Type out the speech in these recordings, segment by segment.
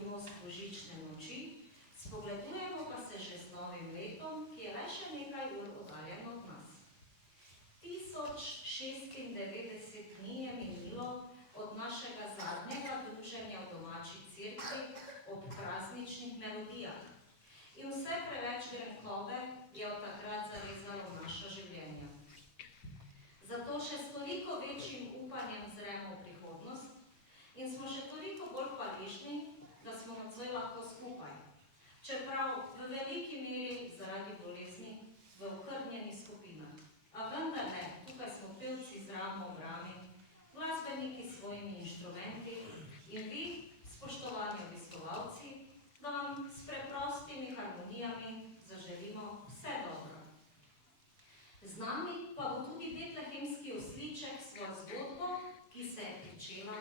skrivnost božične noči, spogledujemo pa se že z novim letom, ki je le še nekaj ur oddaljen od nas. 1096 dni je minilo od našega zadnjega druženja v domači cerkvi ob prazničnih melodijah. In vse preveč grenkobe je od takrat zarezalo v naša življenja. Zato še s toliko večjim upanjem zremo v prihodnost in smo še toliko bolj hvaležni, da smo nocoj lahko skupaj. Čeprav v veliki meri zaradi bolezni v okrnjenih skupinah. A vendar ne, tukaj smo pevci z ramo v rami, glasbeniki s svojimi inštrumenti in vi, spoštovani obiskovalci, da vam s preprostimi harmonijami zaželimo vse dobro. Z nami pa bo tudi betlehemski osliček svojo zgodbo, ki se je pričela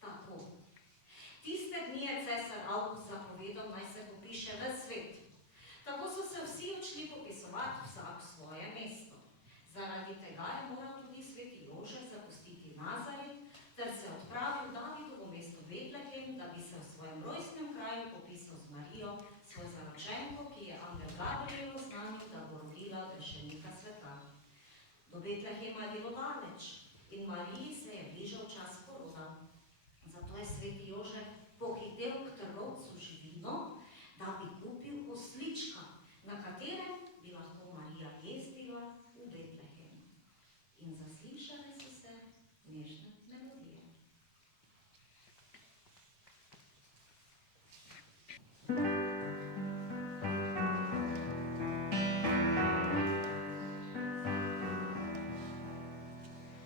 tako. Tiste dni je cesar Avgust zapovedal, naj se popiše ves svet. Tako so se vsi odšli popisovati vsak svoje mesto. Zaradi tega je moral tudi sveti Jože zapustiti Nazaret ter se odpravil v Davidovo mesto Betlehem, da bi se v svojem rojstnem kraju popisal z Marijo, svoj zaročenko, ki je angel Gabriel oznanil, da bo rodila odrešenika sveta. Do Betlehema je bilo daleč in Mariji se je bližal čas poroda. Zato je sveti Jože pohitel k trgovcu živino, da bi kupil oslička, na katerem bi lahko Marija jezdila v Betlehem. In zaslišale so se nežne melodije.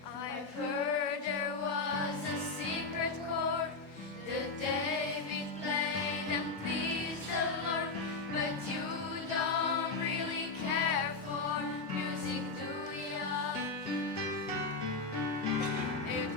I've heard there was a secret chord that David played and pleased the Lord, but you don't really care for music, do ya? It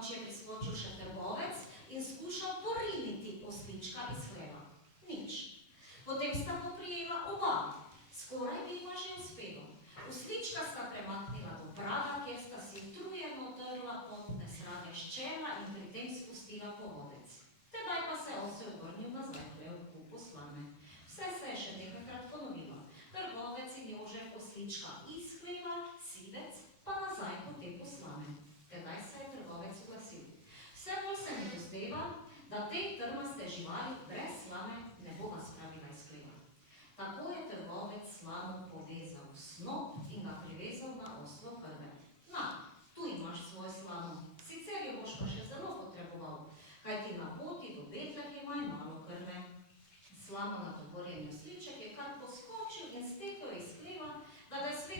noč je priskočil še trgovec in skušal poriniti oslička iz hleva. Nič. Potem sta poprijela oba. Skoraj bi jima že uspelo. Oslička sta premaknila do praga, kjer sta si utrujeno trla potne srane s čela in pri tem spustila povodec. Tedaj pa se osel vrnil nazaj v kupu slame. Vse se je še nekajkrat ponovilo. Trgovec in Jožef oslička iz hleva, Sivec pa nazaj po teku slame. Tedaj se je trgovec oglasil. Vse bolj se mi dozdeva, da te trmaste živali brez slame ne bova spravila iz hleva. Tako je trgovec slamo povezal v snop in ga privezal na oslo hrbet. Na, tu imaš svoj slamo, sicer jo boš pa še zelo potreboval, kajti na poti do Betlehema je malo krve. Slamo na tovorjeni osliček je kar poskočil in stekel iz hleva, da je svet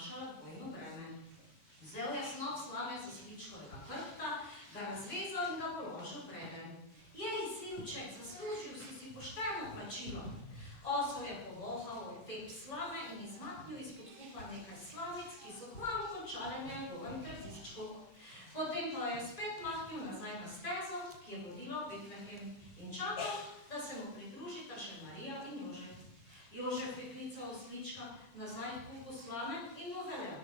prenašala dvojno breme. Vzel je snop slame za sličkovega hrbta, ga razvezal in ga položil preden. Jej, sinček, zaslužil si pošteno plačilo. Osel je povohal od tep slame in izmaknil izpod kupa nekaj slamic, ki so kmalu končale na njegovem trzičku. Potem pa je spet mahnil nazaj na stezo, ki je vodila v Betlehem, in čakal, da se mu pridružita še Marija in Jožef. Jožef je klical oslička nazaj k kupu slame in mu velel: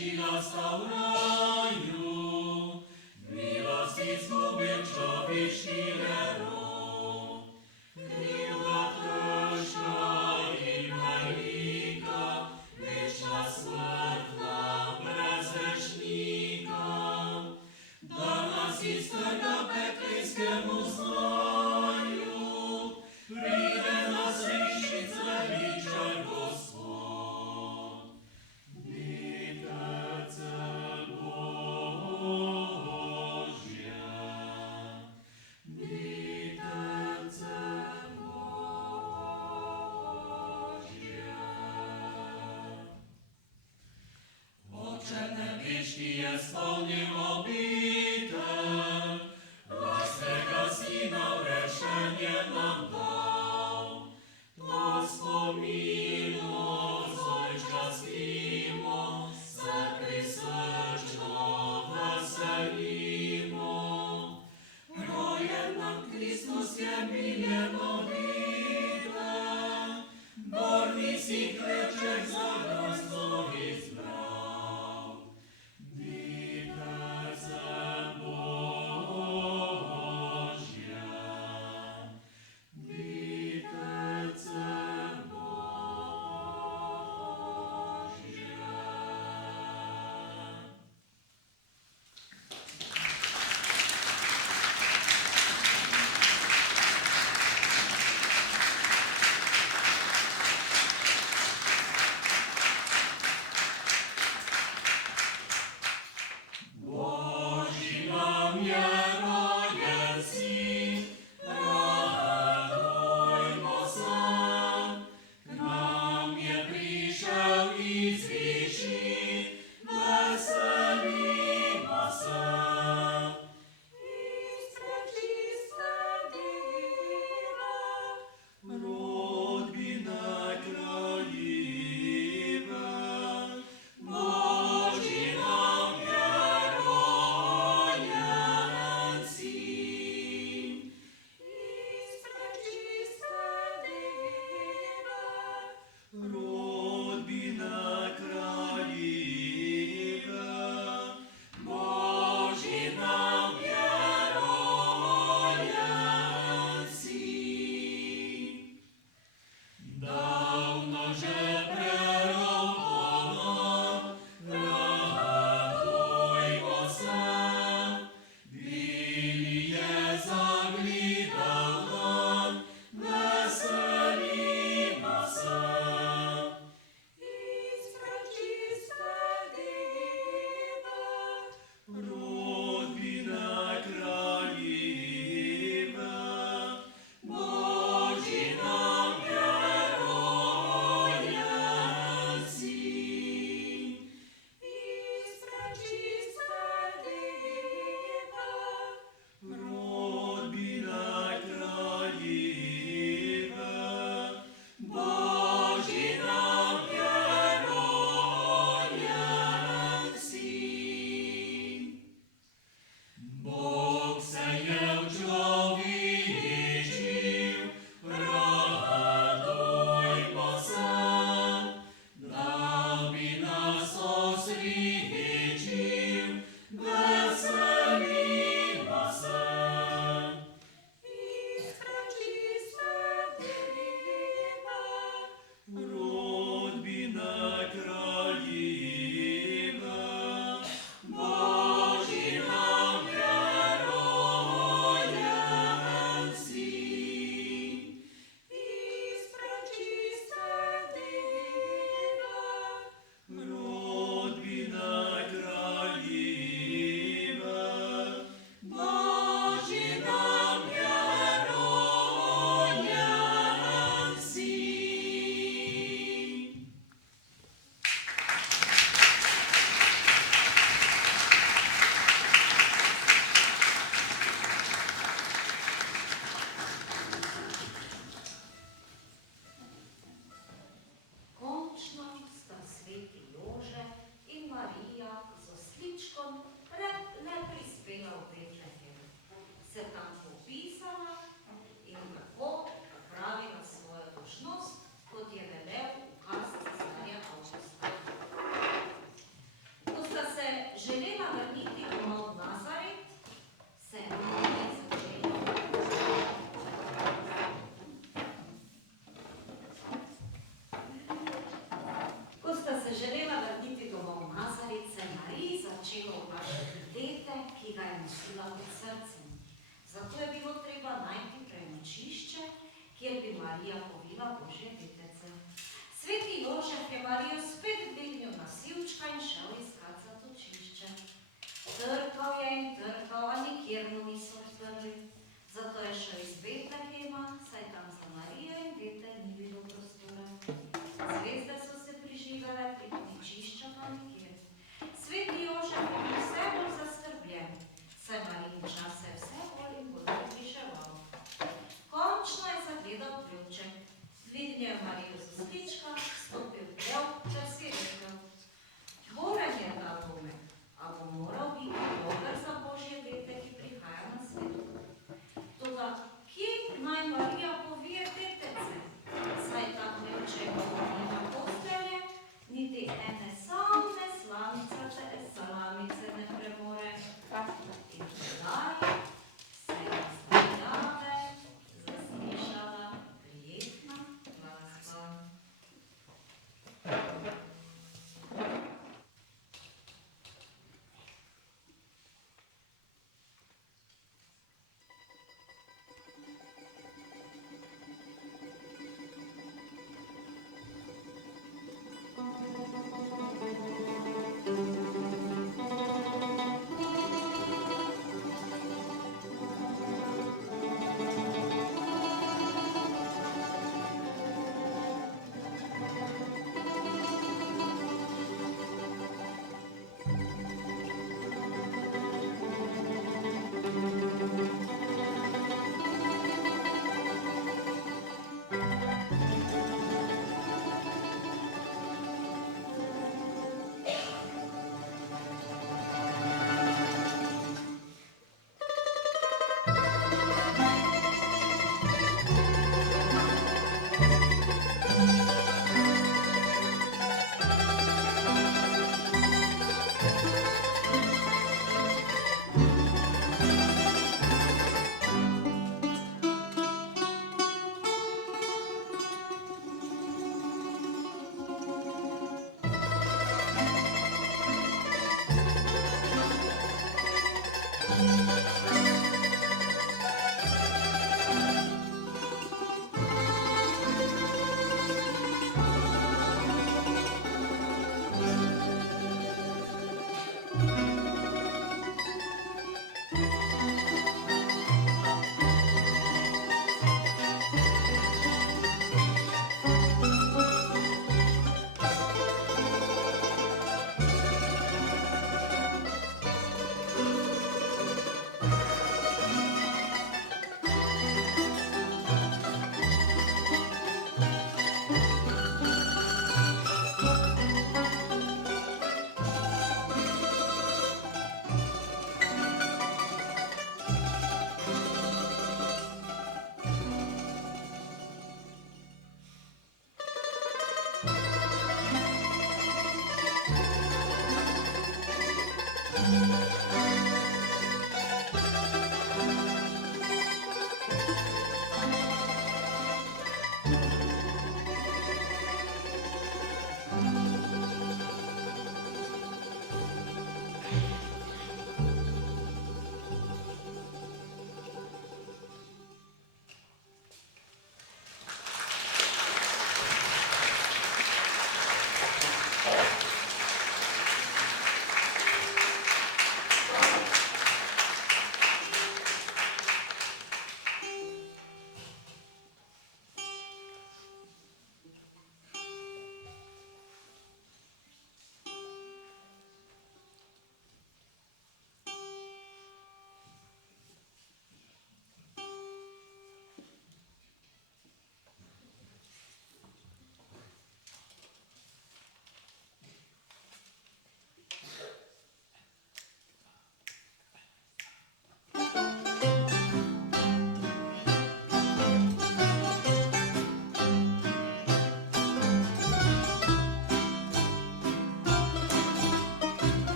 Ci nastał raju, miłości zgubił człowieczny rok. Miła troszka i malika, wieczna sławna bezgrzesznika. Dla nas istota peklińskiemu znoju, przyjdzie nas liczyć zlewicza Gospod. Spełnił obite, własnego Syna wreszcie nam dał. To wspomino z Ojca Swimo, serce serčno weselimo. Projem nam Chrystus je milje modlite, borni si kleček za grozno izbral.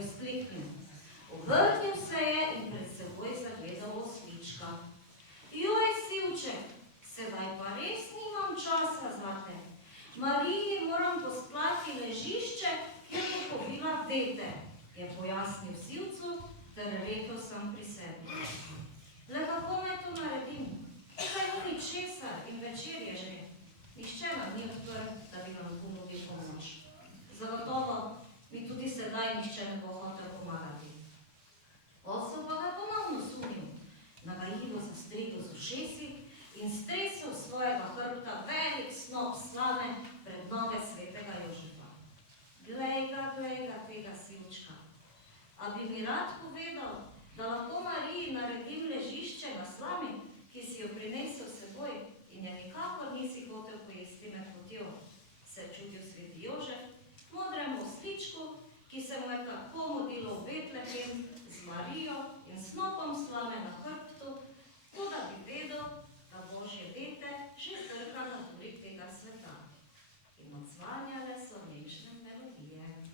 je vzkliknil. Obrnil se je in pred seboj zagledal oslička. Joj, sivček, sedaj pa res nimam časa zate. Mariji moram posplati ležišče, kjer bo pobila dete, je pojasnil sivcu ter rekel sam pri sebi. Le kako naj to naredim? Saj ni ničesar in večer je že. Nihče nam ni odprl, da bi nam ponudil pomoč. Zagotovo mi tudi sedaj nihče ne bo hotel pomagati. Osel pa ga ponovno sunil, nagajivo zastrigel z ušesi in stresel svojega hrbta velik snop slame pred noge svetega Jožefa. Glej ga tega sivčka. A bi mi rad povedal, da lahko Mariji naredim ležišče na slami, ki si jo prinesel s seboj in je nikakor nisi hotel pojesti med potjo, se je čutil sveti Jožef, modremu osličku, ki se mu je tako mudilo v Betlehem z Marijo in snopom slame na hrbtu, to da bi vedel, da Božje dete že trka na duri tega sveta. In odzvanjale so nežne melodije.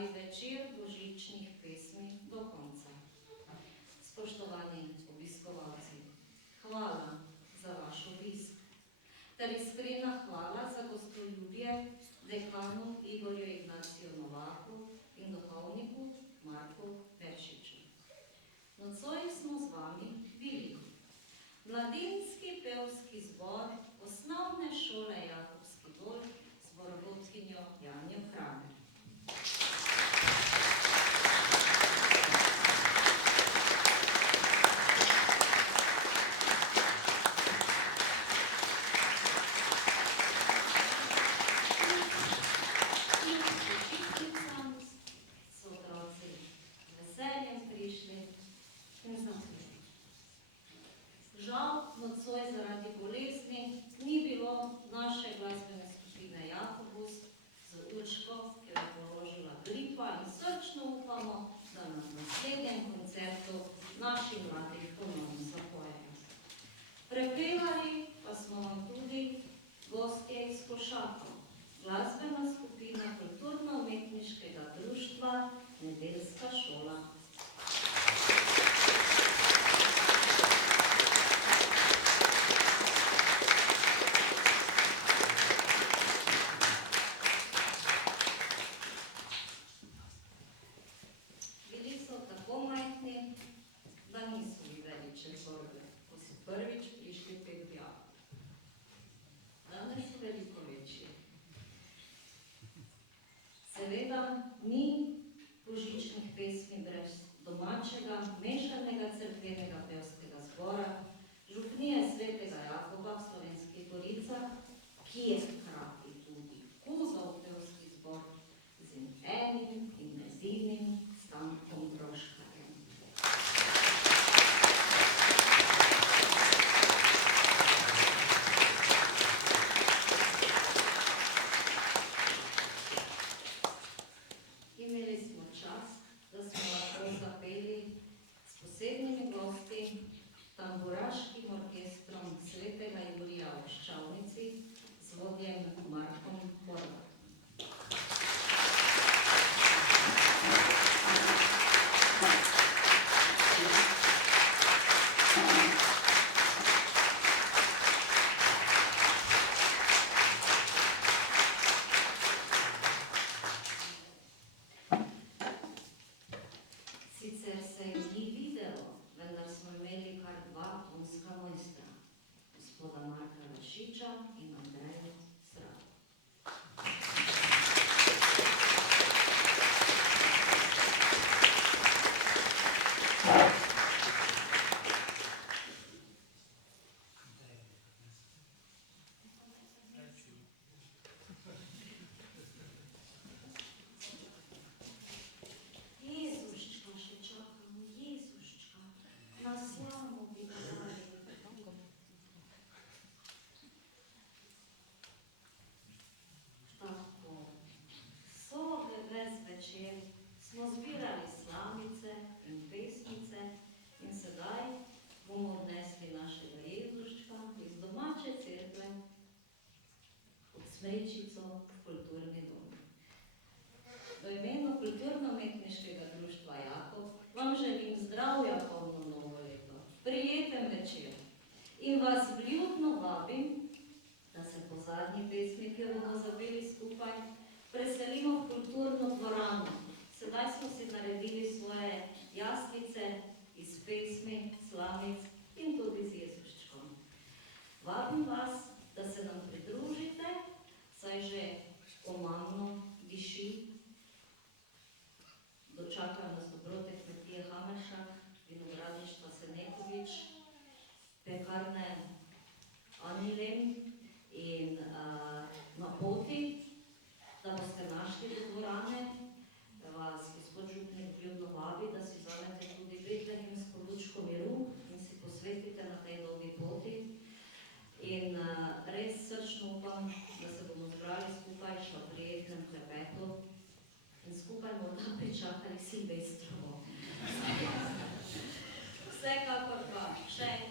peljali večer božičnih pesmi do konca. Spoštovani obiskovalci, hvala za vaš obisk, ter iskrena hvala za gostoljubje dekanu Igorju Ignaciju Novaku in duhovniku Marku Veršiču. Nocoj smo z vami bili mladinski pevski zbor Osnovne šole Jakobski dol z zborovodkinjo Janjo Kramer. Žal, nocoj zaradi bolezni ni bilo naše glasbene skupine Jakobus z Urško, ki je položila gripa in srčno upamo, da na naslednjem koncertu naši mladi ponovno zapojejo. Prepevali pa smo vam tudi gostje iz Košakov, glasbena skupina kulturno-umetniškega društva Nedeljska šola. Da niso videli čekorbe, ko so prvič prišli pet Jakov. Danes so veliko večji. Seveda ni božičnih pesmi brez domačega, mešanega cerkvenega pevskega zbora Župnije svetega Jakoba v Slovenskih Goricah, ki je hkrati tudi Kuzov pevski zbor z enim in edinim Stankom Broškarjem. Imeli smo čas, da smo lahko zapeli s posebnimi gosti, tamburaškim orkestrom svetega Jurija v Ščavnici z vodjem Markom Horvatom. Sicer se je ni videlo, vendar smo imeli kar dva tonska mojstra, gospoda Marka Veršiča in Andreja Sravo. Jezuščka, še čakamo, Jezuščka, na slavu bi dali. Tako, ves večer smo zbirali slamice in pesmice in sedaj bomo odnesli našega Jezuščka iz domače cerkve pod smrečico v kulturni dom. V imenu kulturno-umetniškega društva Jakob vam želim zdravja polno novo leto, prijeten večer in vas vljudno vabim, da se po zadnji pesmi, ki jo bomo zapeli skupaj, preselimo v kulturno dvorano. Sedaj smo si naredili svoje jaslice iz pesmi, slamic in tudi z Jezuščkom. Vabim vas, da se nam pridružite, saj že omamno diši. Dočakajo nas dobrote kmetije Hameršak, vinogradništva Senekovič, pekarne Anilem in na poti, da boste našli do dvorane, vas gospod župnik vljudno vabi, da si vzamete tudi betlehemsko lučko miru in si posvetite na tej dolgi poti. In res srčno upam, da se bomo zbrali skupaj še v prijetnem klepetu in skupaj morda pričakali Silvestrovo. Vsekakor pa še enkrat